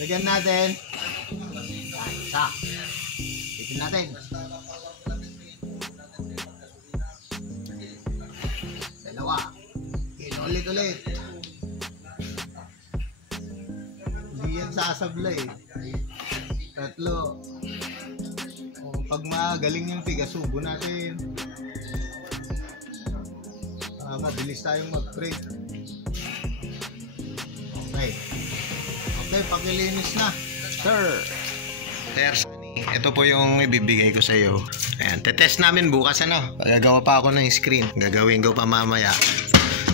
Lagyan natin. Isa. Ipin natin. Dalawa. Ulit. Hindi yan sasablay. Tatlo. Pag magaling yung tiga, subo natin. Mabilis tayong mag-print. Okay, pakilinis na. Sir, ito po yung ibibigay ko sa iyo. Ayan, tetest namin bukas ano. Gagawa pa ako ng screen. Gagawin ko pa mamaya.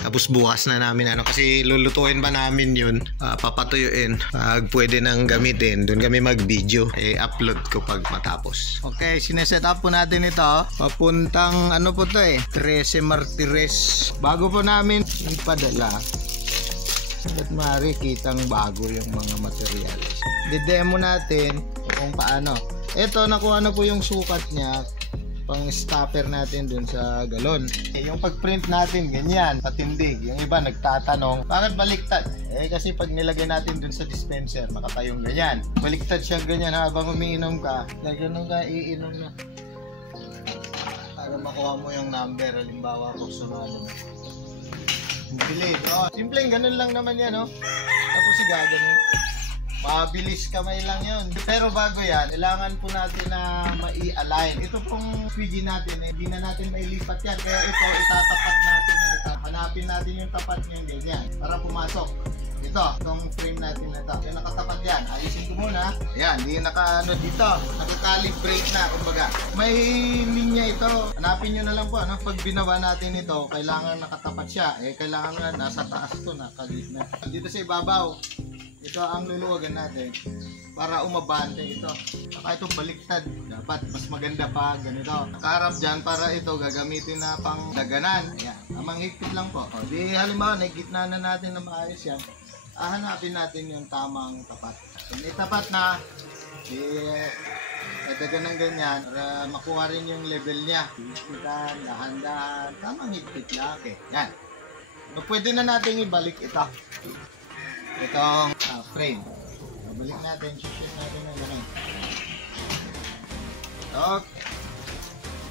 Tapos bukas na namin ano, kasi lulutuin pa namin yun, papatuyuin. Pag pwede nang gamitin, doon kami mag-video. Upload ko pag matapos. Okay, sineset up po natin ito. Papuntang ano po to 13 Martires. Bago po namin ipadala. At maaari kitang bago yung mga materials. Didemo natin kung paano. Ito, nakuha na po yung sukat niya. Pang stopper natin dun sa galon. Yung pag-print natin, ganyan, patindig. Yung iba nagtatanong, bakit baliktad? Kasi pag nilagay natin dun sa dispenser, nakatayong ganyan. Baliktad siya ganyan habang umiinom ka. Ganun ka, iinom na. Para makuha mo yung number, halimbawa, personal. Bili. Simpleng ganun lang naman yan, no? Tapos gaganon. Mabilis kamay lang yun. Pero bago yan, kailangan po natin na mai-align. Ito pong squeegee natin, hindi na natin mailipat yan. Kaya ito, itatapat natin. Hanapin natin yung tapat niya, ganyan. Para pumasok. Itong frame natin na ito. Yung nakatapat yan. Alisin ko muna. Ayan, hindi naka-ano dito. Naka-calibrate na, kumbaga. May linya ito. Hanapin nyo na lang po. Pag binawa natin ito, kailangan nakatapat siya. Kailangan na nasa taas ito, nakagitna. Dito sa ibabaw. Ito ang luluwagan natin para umabante ito. Saka ito baliktad. Dapat mas maganda pa ganito. Nakaharap dyan para ito gagamitin na pang daganan. Ayan. Amang higpit lang po. Di halimbawa, nagitna na natin na maayos yan. Hanapin natin yung tamang tapat. Kung itapat na, daganan ganyan para makuha rin yung level niya. Higpitan, dahan-dahan. Tamang higpit lang. Okay. Yan. Pwede na natin ibalik ito. Itong frame. Balik natin, shoot natin ng ganun. Okay.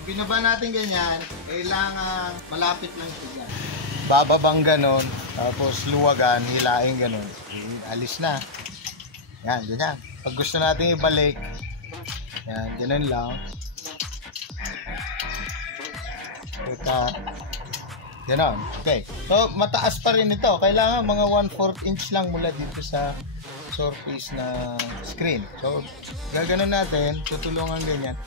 Binaba natin ganyan, kailangan malapit lang siya dyan. Bababang ganun, tapos luwagan, hilain ganun. Alis na. Yan, ganyan. Pag gusto natin ibalik, yan, ganun lang. Ito. Ganon. Okay. So, mataas pa rin ito. Kailangan mga 1/4 inch lang mula dito sa surface na screen. So, gaganon natin. Tutulungan ganyan.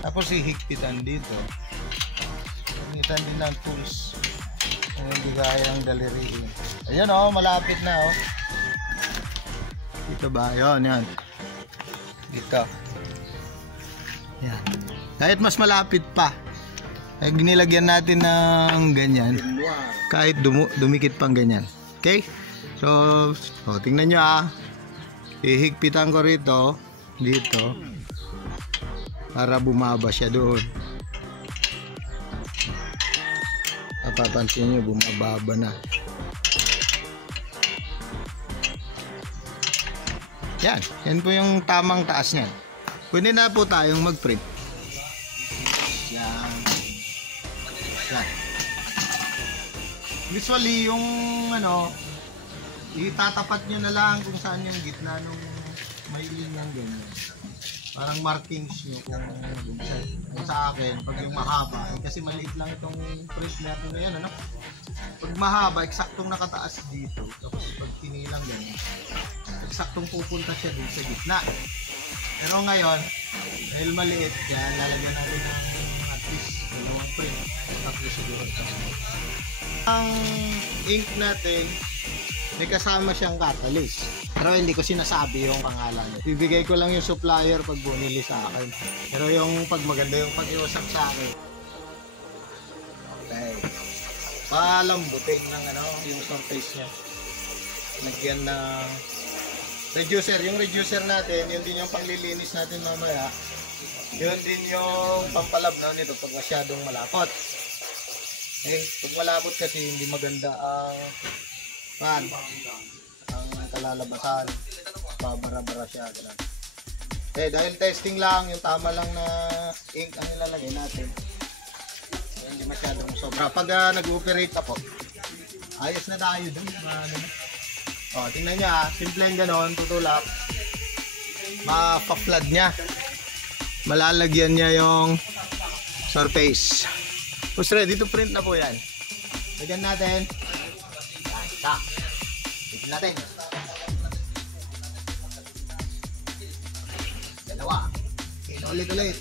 Tapos, ihigpitan dito. Higpitan din ng tools. Hindi kaya ang daliri. Ayan o, malapit na o. Dito ba? Ayan, yan. Dito. Yan. Kahit mas malapit pa. Ginilagyan natin ng ganyan kahit dumikit pang ganyan. Okay, so tingnan nyo ihigpitan ko rito dito para bumaba siya doon. Napapansin nyo bumababa na. Yan po yung tamang taas niyan. Pwede na po tayong mag-print. Usually yung itatapat nyo na lang kung saan yung gitna nung may linyang ganyan. Parang markings nyo kung sa akin, pag yung mahaba, kasi maliit lang itong print natin ngayon, Pag mahaba, eksaktong nakataas dito, tapos pag tinilang ganyan, eksaktong pupunta siya dun sa gitna. Pero ngayon, dahil maliit, yan, lalagyan natin ng at least dalawang print, tatlo siguro. Ang ink natin, may kasama siyang catalyst. Pero hindi ko sinasabi yung pangalan. Bibigay ko lang yung supplier pag bumili sa akin. Pero yung pag maganda yung pag-iusap sa akin. Okay. Palambutin ng yung surface niya. Nagyan ng reducer. Yung reducer natin, yun din yung panglilinis natin mamaya. Yun din yung pampalab nito pag masyadong malapot. Pag malapot kasi hindi maganda ang kalalabasan. babara-bara siya. Ganun. Eh, dahil testing lang, yung tama lang na ink ang nilalagay natin. Hindi masyadong sobra. Pag nag-operate pa po, ayos na tayo dun. Tingnan nyo simple yung ganon, tutulak. Mapa-flood niya. Malalagyan niya yung surface. Tapos ready to print na po yan. Lagyan natin. Isa. Lagyan natin. Dalawa. Ulit-ulit.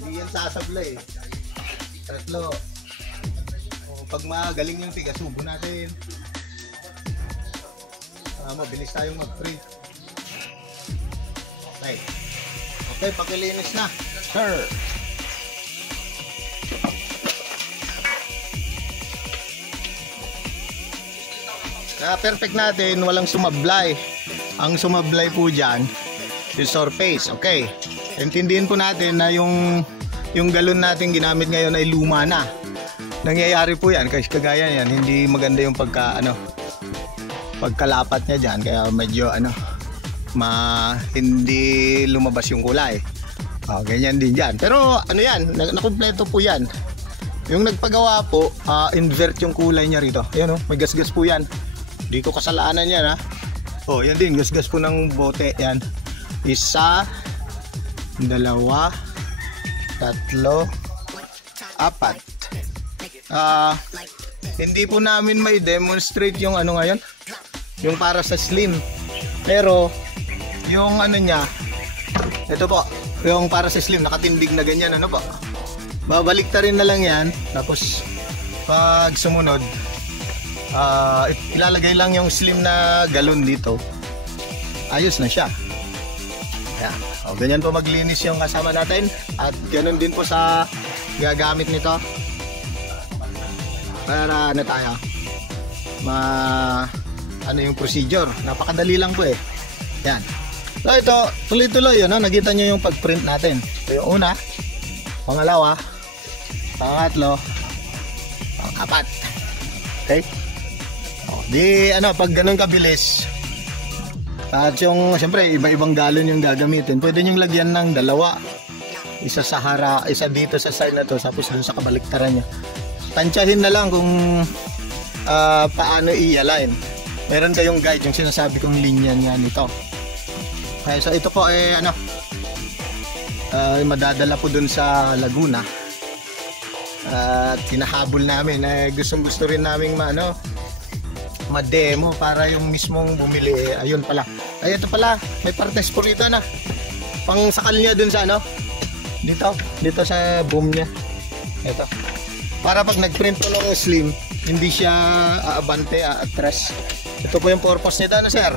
Hindi yan sasablay. Tatlo. Pag magaling yung tiga, subo natin. Mabilis tayong mag-print. Okay. Okay, pakilinis na. Sir. Perfect natin, walang sumablay. Ang sumablay po dyan, yung surface. Okay. Intindihin po natin na yung galon natin ginamit ngayon ay luma na. Nangyayari po yan kasi kagaya yan, hindi maganda yung pagkalapat niya dyan, kaya medyo hindi lumabas yung kulay. Ganyan din dyan. Pero yan, nakumpleto po yan. Yung nagpagawa po, invert yung kulay niya rito. Ayan may gasgas po yan. Di ko kasalanan yan yan din, gasgas po ng bote yan. Isa, dalawa, tatlo, apat. Hindi po namin may demonstrate yung ngayon, yung para sa slim. Pero yung niya, ito po, yung para sa slim nakatindig na ganyan, po. Babalik ta rin na lang yan. Tapos pag sumunod, ilalagay lang yung slim na galon dito. Ayos na siya. Ayan. Ganyan po maglinis yung kasama natin. At ganun din po sa gagamit nito. Para tayo yung procedure. Napakadali lang po yan. So ito, tuloy-tuloy nakita nyo yung pag-print natin. Ito yung una, pangalawa, pangatlo, pang-apat. Okay? Pag ganun kabilis, at yung siyempre iba-ibang galon yung gagamitin, pwede nyong lagyan ng dalawa. Isa sa isa dito sa side na to, tapos dun sa kabaliktaran niya. Tansyahin na lang kung paano i-align. Meron kayong guide, yung sinasabi kong linya niya nito. Okay, so ito po madadala po dun sa Laguna. At hinahabol namin. Gusto rin namin ma-demo para yung mismong bumili. Ayun pala. Ito pala, may partes po rito na. Pang sakal niya dun sa dito sa boom niya. Ito. Para pag nag-print po ng slim, hindi siya aabante, atras. Ito po yung purpose nito, sir.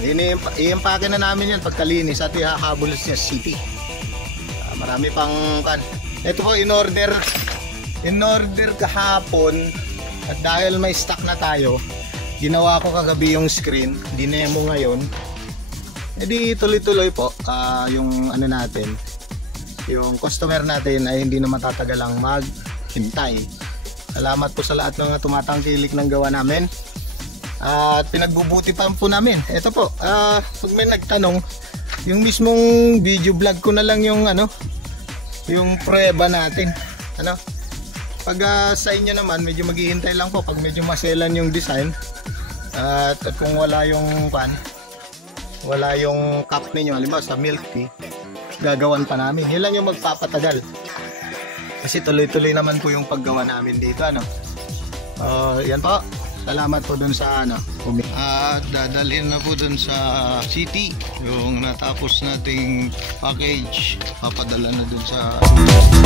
I-empake na namin yan pagkalinis at ihahabol siya city. Marami pang ito po in order kahapon, at dahil may stock na tayo, ginawa ko kagabi yung screen, dinemo ngayon. Edi tuloy-tuloy po yung natin, yung customer natin ay hindi na matatagalang maghintay. Salamat po sa lahat ng tumatangkilik ng gawa namin. At pinagbubuti pa po namin. Ito po, pag may nagtanong, yung mismong video vlog ko na lang yung yung prueba natin. Pag sa inyo naman, medyo maghihintay lang po pag medyo maselan yung design. At kung wala yung cup ninyo, halimbawa sa milk tea, gagawan pa namin. Yun lang yung magpapatagal. Kasi tuloy-tuloy naman po yung paggawa namin dito. Yan po. Salamat po dun sa dadalhin na po dun sa city yung natapos nating package, papadala na dun sa city.